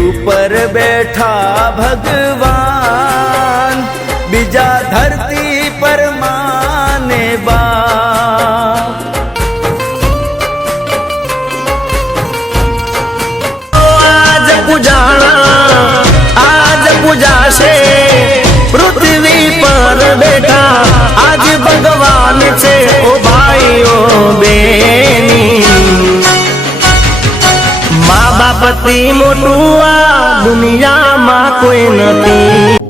ઉપર બેઠા ભગવાન, બીજા ધરતી પર માને બા। આજ પૂજાશે પૃથ્વી પર બેઠા આજ ભગવાન છે ઓ ભાઈઓ બેની। મા બાપથી મોટું આ દુનિયામાં કોઈ નથી।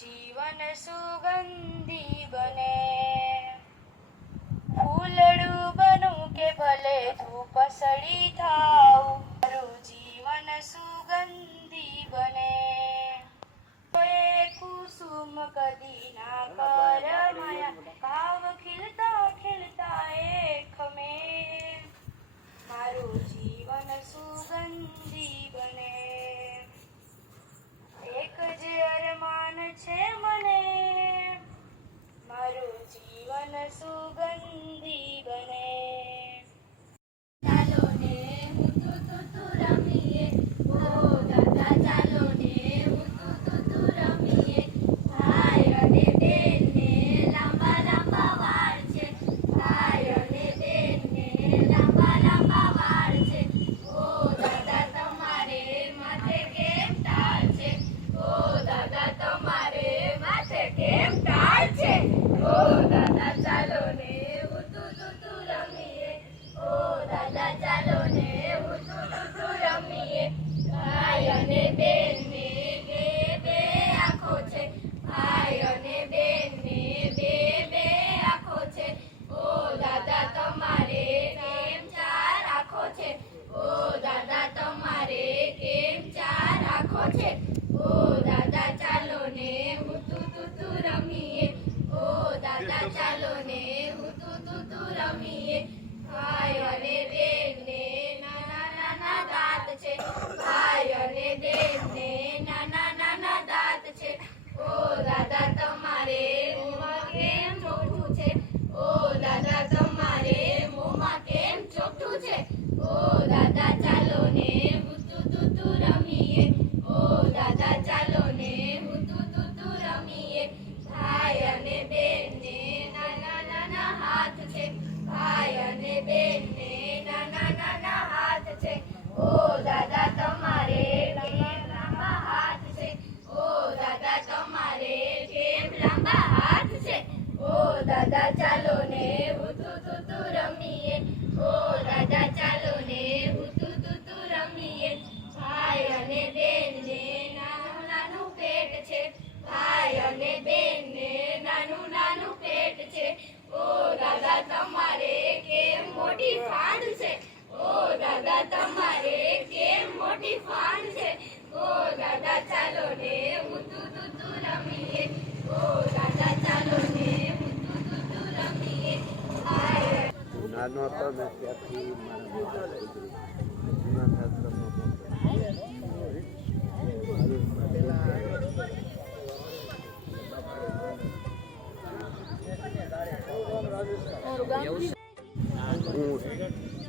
જીવન સુગંધી બને, ફૂલડું બનું કે ભલે ધૂપ સડી થાઉં, મારું જીવન સુગંધી બને। એ કુસુમ કદી ના કર માયા, ભાવ ખીલતા ખીલતા એક મેં, મારું જીવન સુગંધી બને। એક જ અરમાન છે મને, મારું જીવન સુગંધી બને। ચાલો ને તું રમીએ, ઓ દાદા ચાલો ને તું રમીએ, ભાઈ અને બેન ને લાંબા લાંબા વાળ છે, ભાઈ અને બેન ને લાંબા લાંબા વાળ છે, ઓ દાદા તમારે માથે કેમ તાળ છે, ઓ દાદા તમારે માથે કેમ તાળ છે, ઓ દાદા ચાલો ને તું રમીએ, ઓ દાદા ચાલો ને તું રમીએ, ભાઈ અને બેન ને બે આંખો છે, ભાઈ અને બેન ને બે આંખો છે, ઓ દાદા તમારે કેમ ચાર આંખો છે, ઓ દાદા તમારે કેમ ચાર આંખો છે, ઓ દાદા ચાલો ને તું રમીએ, ઓ દાદા ચાલો ને તું રમીએ, ભાઈ અને બેન ને નાના નાના દાંત છે, ભાઈ અને બેન ને નાના નાના દાંત છે, ઓ દાદા તમારે મોંમાં કેમ ચોખ્ઠું છે, ઓ દાદા તમારે મોંમાં કેમ ચોખ્ઠું છે, ઓ દાદા ચાલો ને તું રમીએ, ઓ દાદા ચાલો ને તું રમીએ, ભાઈ અને બેન ને નાના નાના હાથ છે, ભાઈ અને બેન ને નાના નાના હાથ છે, ઓ દાદા તમારે કેમ લાંબા હાથ છે, ઓ દાદા તમારે કેમ લાંબા હાથ છે, ઓ દાદા ચાલો ને તું રમીએ, ઓ દાદા ચાલો ને તું રમીએ, ભાઈ અને ઓ દાદા તમારે કેમ મોટી ફાંદ છે ઓ દાદા તમારે કેમ મોટી ફાંદ છે ઓ દાદા ચાલો ને ઊતું તૂતું રમીએ ઓ દાદા ચાલો ને ઊતું તૂતું રમીએ હાય નાનો હતો ને ત્યારથી મારા જૂના શાસ્ત્રમાં હું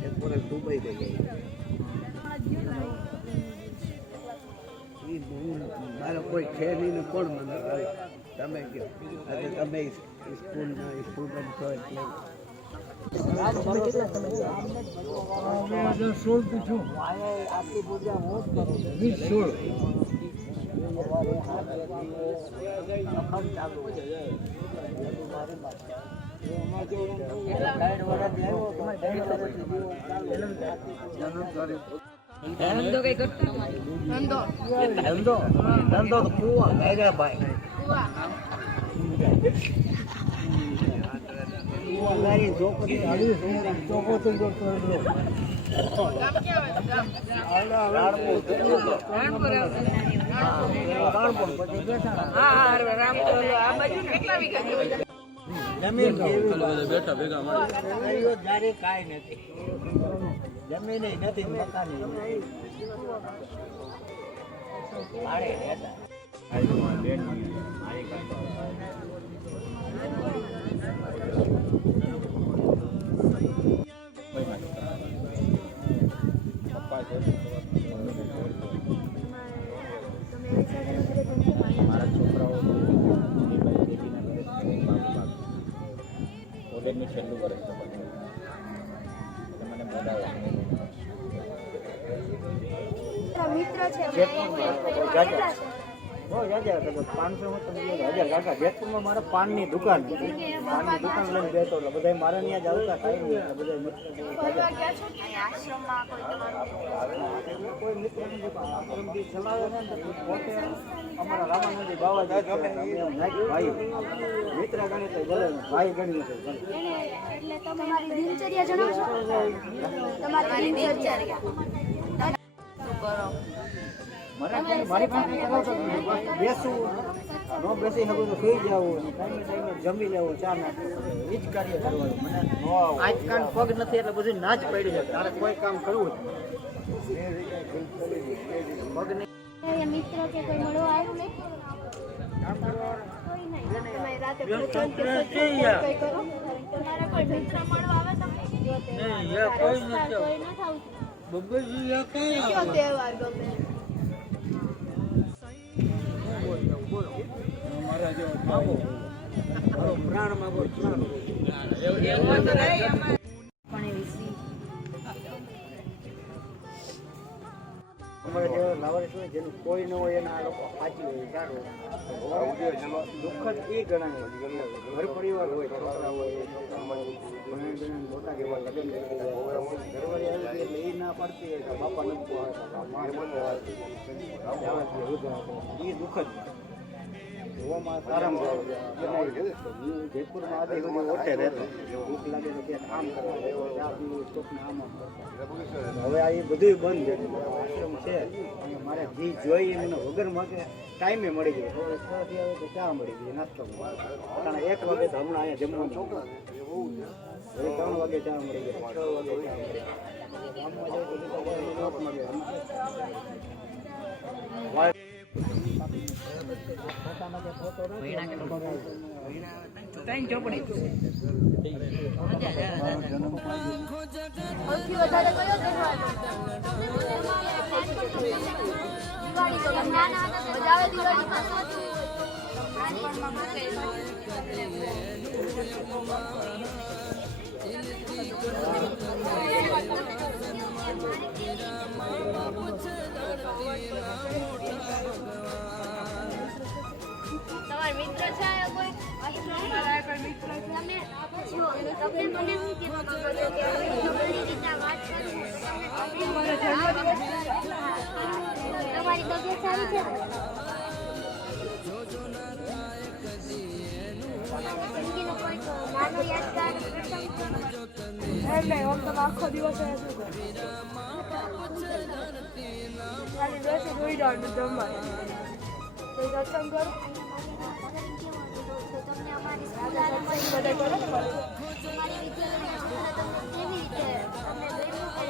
એક વર્ષ દુબઈ ગઈ મારો કોઈ છે નહીં ને કોણ મને આવે તમે કહો આજે તમે સ્કૂલના સ્ટુડન્ટ છો એટલે 16 પૂછું આટલી પૂજા હું જ કરું 20 ધંધો તો કુવા ભેગા ભાઈ જમીન નથી મકાન મારા છોકરાઓ કોલેજનું છેલ્લું વર્ષ મને બોલાવ્યા મિત્ર છે 500 જેતપુરમાં મારા પાનની દુકાન લઈને બેઠો એટલે બધા મારા ત્યાં જ આવતા કાંઈ નહીં એટલે બધા કોઈ મિત્ર આશ્રમથી ચલાવે ને પોતે અમારા રામાનંદી બાવા ભાઈ મિત્ર ગણિત ભલે ભાઈ ગણિત એટલે તમારી દિનચર્યા જણાવશો તમારી દિનચર્યા મારી પાસે બેસવું ન બેસી શકું તો સુઈ જવું ટાઈમે જમી લેવું ચા નાખવું એ જ કાર્ય કરવાનું મને આજકાલ પગ નથી એટલે બધું ના જ પડી છે તારે કોઈ કામ કરવું પગ નહીં મિત્ર કે કોઈ મળવા આવ્યું નહીં કામ કરવા કોઈ નહીં તમે રાતે કોઈ કરો તમારે કોઈ મિત્ર મળવા આવે તમને કોઈ નથી આવતું કયો તહેવાર ગમે મારા જેવો માગો મારો પ્રાણ માગો પ્રાણ અમારે જે લાવારીસ હોય જેનું કોઈ ન હોય એના આ લોકો સાચી હોય સારું દુઃખદ એ ગણાય ઘર પરિવાર હોય છોકરા હોય મોટા જેવા લગ્ન ઘરવાળી આવી એટલે એ ના પડતી હોય કે બાપા નથી એ દુઃખદ જોવામાં સારામાં જયપુરમાં આજે ઓછે રહેતો ભૂખ લાગે તો ત્યાં આમ કરવા ચા પીવું ચોકને આમ હવે આ એ બધું બંધ છે આશ્રમ છે અને મારે જી જોઈ મને વગર માગે ટાઈમે મળી ગયો હવે 6 થી આવે તો ચા મળી ગઈ નાસ્તો કારણ 1 વાગે તો હમણાં અહીંયા જમવાનું છોકરા હવે 3 વાગે ચા મળી ગઈ 6 વાગે ચા મળી ગઈ ગામમાં જાય તો મળે સૌથી વધારે કયો તહેવાર દિવાળી તો નાના મજા આવે દિવાળીમાં તમારા મિત્ર છે કોઈ મિત્ર તમે તમને મને શું કહેવા માંગો છો કે તમારી રીતના વાત કરું તમારી તબિયત સારી છે જિંદગીનો કોઈ નાનો યાદગાર પ્રસંગ એમ નહીં આમ તમે આખો દિવસ અહીંયા શું કરો ખાલી બેસી જોઈ જવાનું જમવાનું તો સત્સંગ કરો તમને અમારી બધા કરો ને મારે અમારી વિદ્યાલયમાં કેવી રીતે તમને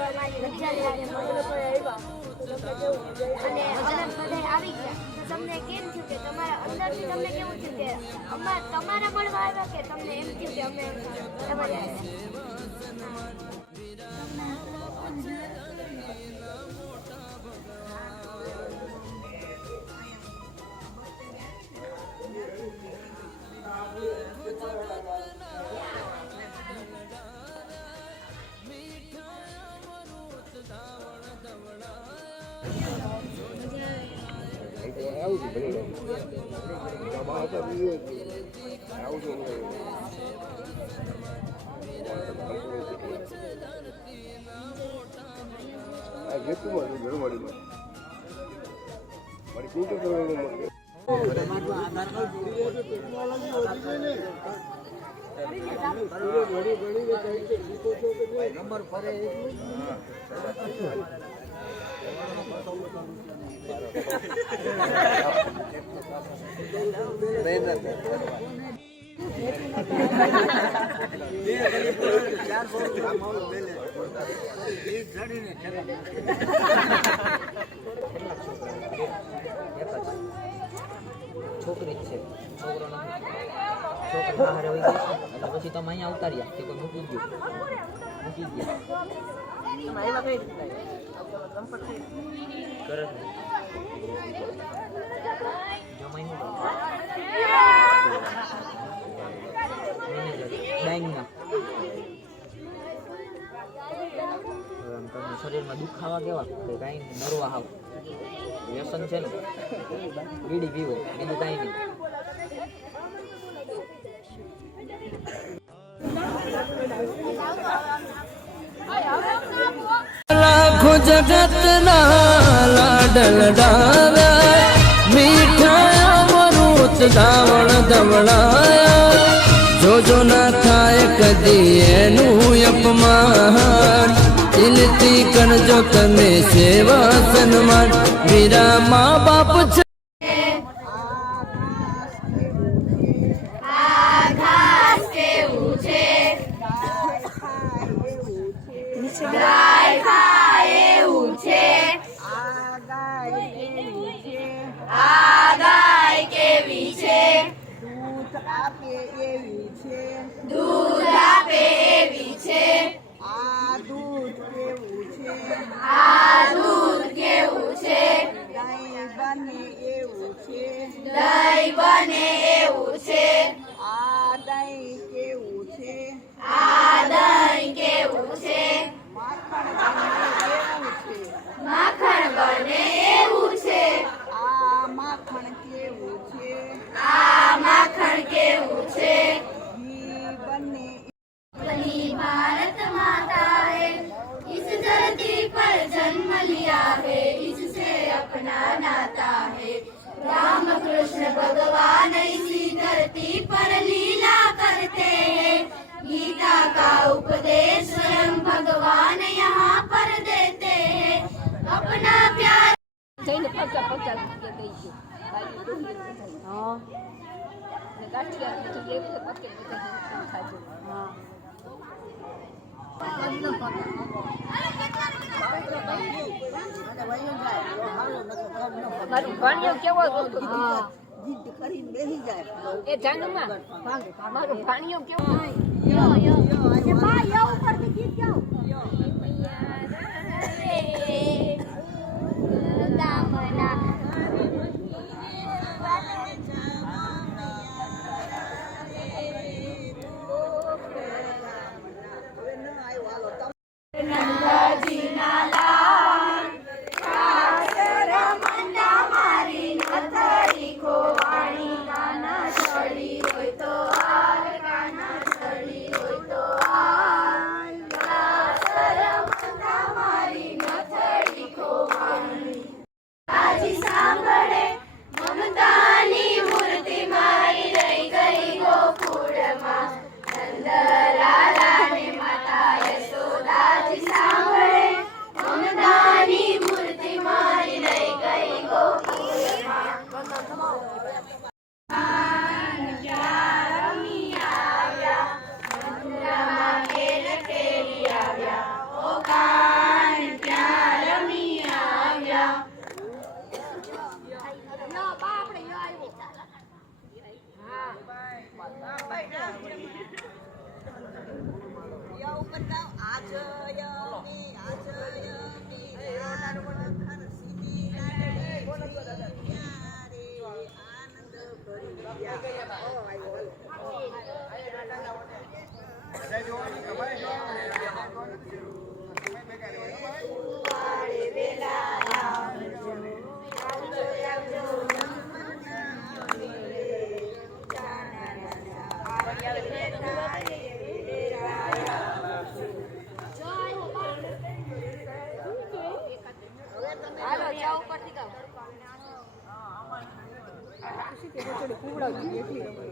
અમારી વિદ્યાલયમાં અમે લોકો આવ્યા તો તમને કેવું અને બધા આવી ગયા તો તમને કેમ થયું કે તમારા અંદરથી તમને કેવું થયું કે તમારા મળવા આવ્યા કે તમને એમ થયું કે અમે તમારે છોકરી જ છે છોકરો નથી છોકરી બહાર આવી ગઈ એટલે પછી તમે અહીંયા ઉતાર્યા કે કોઈ મૂકી ગયા કરે જમાઈ બેંકના તમને શરીરમાં દુખાવા કેવા કે કાંઈ નરવા હાવ વ્યસન છે ને બીડી પીવો બીજું કાંઈ નહીં લાખો જગતના લાડલ ડાવ્યા મીઠા અમૃત ધાવણ ધવળાયા જોજો ના થાય કદી એનું અપમાન દિલથી કરજો તમે સેવા સન્માન વીરા મા બાપ છે આકાશ કેવું છે ગાય ખાય એવું છે આ ગાય કેવી છે દૂધ આપે એવી છે આ દૂધ કેવું છે દહીં બને એવું છે આ દહીં કેવું છે માખણ બને એવું છે આ માખણ કેવું છે ઘી બને वही भारत माता है इस धरती पर जन्म लिया है इससे अपना नाता है राम कृष्ण भगवान इसी धरती पर लीला करते हैं गीता का उपदेश स्वयं भगवान यहाँ पर देते हैं अपना प्यार મારું ભાણિયો કેવો હતો એ જાનુમાં મારું ભાણિયો કેવો હાલો ચા ઉપરથી ગાઓ કુવડાવી એટલી